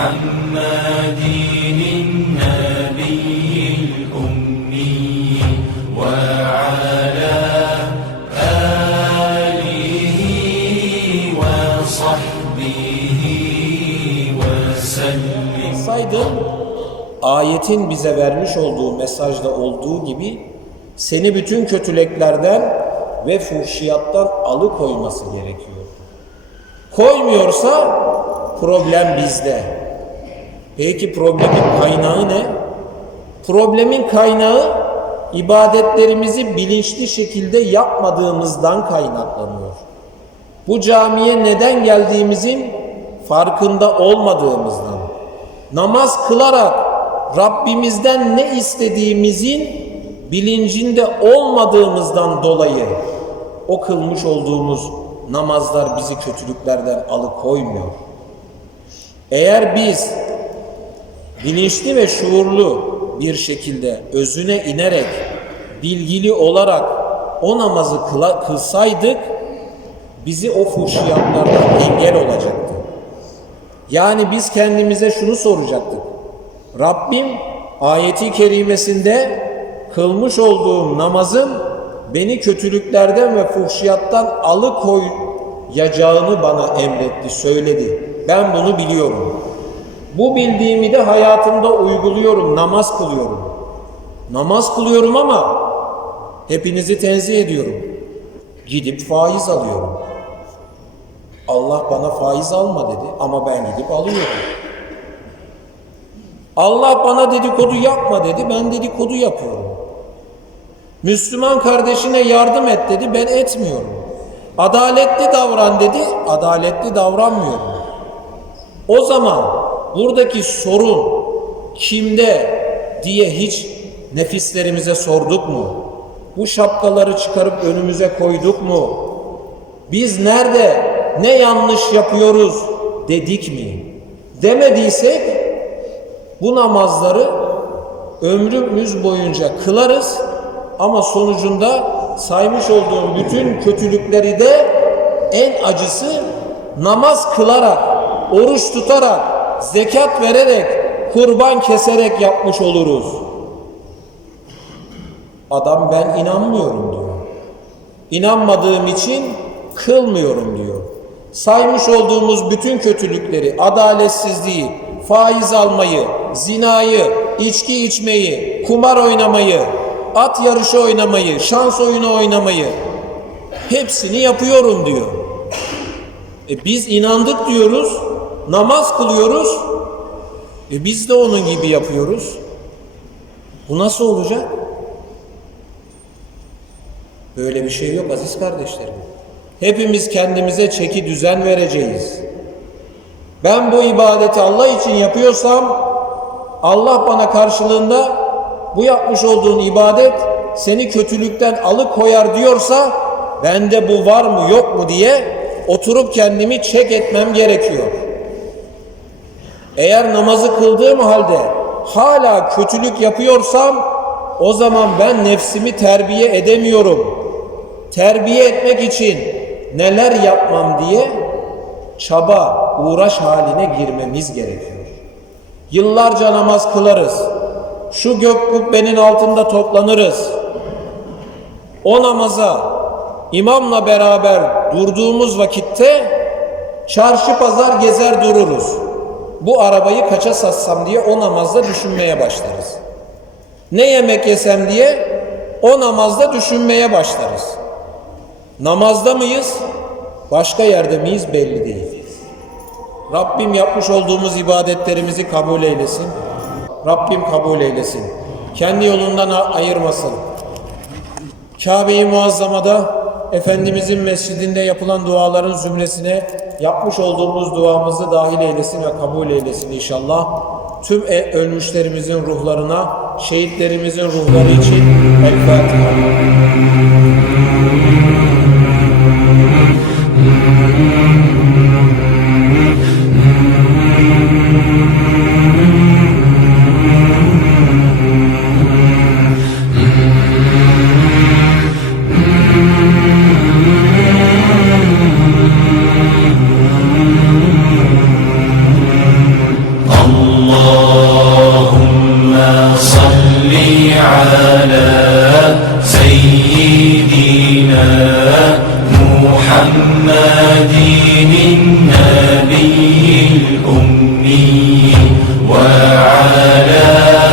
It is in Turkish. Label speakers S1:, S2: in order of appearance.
S1: محمد النبي الأمي وعلى آله وصحبه وسلم
S2: Saydın, ayetin bize vermiş olduğu mesajda olduğu gibi seni bütün kötülüklerden ve fuhşiyattan alıkoyması gerekiyor. Koymuyorsa problem bizde. Peki problemin kaynağı ne? Problemin kaynağı ibadetlerimizi bilinçli şekilde yapmadığımızdan kaynaklanıyor. Bu camiye neden geldiğimizin farkında olmadığımızdan, namaz kılarak Rabbimizden ne istediğimizin bilincinde olmadığımızdan dolayı o kılmış olduğumuz namazlar bizi kötülüklerden alıkoymuyor. Eğer biz bilinçli ve şuurlu bir şekilde özüne inerek bilgili olarak o namazı kıla, kılsaydık bizi o fuhşiyatlardan engel olacaktı. Yani biz kendimize şunu soracaktık. Rabbim ayeti kerimesinde kılmış olduğum namazın beni kötülüklerden ve fuhşiyattan alıkoyacağını bana emretti, söyledi. Ben bunu biliyorum. Bu bildiğimi de hayatımda uyguluyorum, namaz kılıyorum. Namaz kılıyorum ama hepinizi tenzih ediyorum. Gidip faiz alıyorum. Allah bana faiz alma dedi ama ben gidip alıyorum. Allah bana dedikodu yapma dedi, ben dedikodu yapıyorum. Müslüman kardeşine yardım et dedi, ben etmiyorum. Adaletli davran dedi, adaletli davranmıyorum. O zaman buradaki sorun kimde diye hiç nefislerimize sorduk mu? Bu şapkaları çıkarıp önümüze koyduk mu? Biz nerede ne yanlış yapıyoruz dedik mi? Demediysek bu namazları ömrümüz boyunca kılarız ama sonucunda saymış olduğum bütün kötülükleri de en acısı namaz kılarak, oruç tutarak, zekat vererek, kurban keserek yapmış oluruz. Adam ben inanmıyorum diyor. İnanmadığım için kılmıyorum diyor. Saymış olduğumuz bütün kötülükleri, adaletsizliği, faiz almayı, zinayı, içki içmeyi, kumar oynamayı, at yarışı oynamayı, şans oyunu oynamayı hepsini yapıyorum diyor. E biz inandık diyoruz, namaz kılıyoruz. E biz de onun gibi yapıyoruz. Bu nasıl olacak? Böyle bir şey yok aziz kardeşlerim. Hepimiz kendimize çeki düzen vereceğiz. Ben bu ibadeti Allah için yapıyorsam Allah bana karşılığında bu yapmış olduğun ibadet seni kötülükten alıkoyar diyorsa bende bu var mı yok mu diye oturup kendimi çek etmem gerekiyor. Eğer namazı kıldığım halde hala kötülük yapıyorsam o zaman ben nefsimi terbiye edemiyorum. Terbiye etmek için neler yapmam diye çaba, uğraş haline girmemiz gerekiyor. Yıllarca namaz kılarız. Şu gök kubbenin altında toplanırız. O namaza imamla beraber durduğumuz vakitte çarşı pazar gezer dururuz. Bu arabayı kaça satsam diye o namazda düşünmeye başlarız. Ne yemek yesem diye o namazda düşünmeye başlarız. Namazda mıyız? Başka yerde miyiz belli değil. Rabbim yapmış olduğumuz ibadetlerimizi kabul eylesin. Rabbim kabul eylesin. Kendi yolundan ayırmasın. Kabe-i Muazzama'da Efendimizin mescidinde yapılan duaların zümresine yapmış olduğumuz duamızı dahil eylesin ve kabul eylesin inşallah. Tüm e- ölmüşlerimizin ruhlarına, şehitlerimizin ruhları için El Fatiha.
S1: محمد النبي الأمي وعلى